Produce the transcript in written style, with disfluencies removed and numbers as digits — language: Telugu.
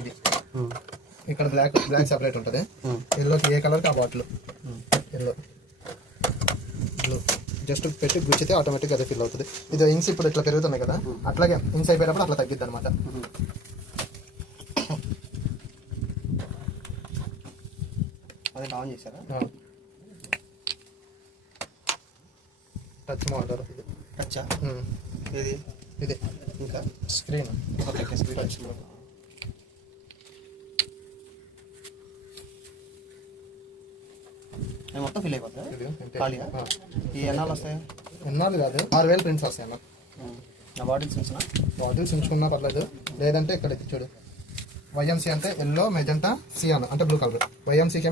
ఇది ఇక్కడ బ్లాక్ సెపరేట్ ఉంటుంది. ఎల్లోకి ఏ కలర్కి ఆ బాటిల్ ఎల్లో బ్లూ జస్ట్ పెట్టి గుచ్చితే ఆటోమేటిక్గా అదే ఫిల్ అవుతుంది. ఇది ఇంక్స్ ఇప్పుడు ఇట్లా పెరుగుతున్నాయి కదా, అట్లాగే ఇంక్స్ అయిపోయినప్పుడు అట్లా తగ్గిద్ది అనమాట. అదే ఆన్ చేశారా? టచ్ మోటార్ ఇది. టచ్చా? ఇది ఇది ఇంకా స్క్రీన్. Okay screen touch. మొత్తం ఫిల్ అయిపోతుంది ఖాళీగా. ఈ ఎన్నాళ్ళు వస్తాయి? ఎన్నాళ్ళు కాదు, 6000 ప్రింట్స్ వస్తాయి అన్న. నా బాటిల్స్ ఉంచున్నా? బాటిల్స్ ఉంచుకున్నా పర్లేదు, లేదంటే ఇక్కడ చూడు వైఎంసీ అంటే ఎల్లో మెజెంటా సియాన్ అంటే బ్లూ కలర్. వైఎంసీకి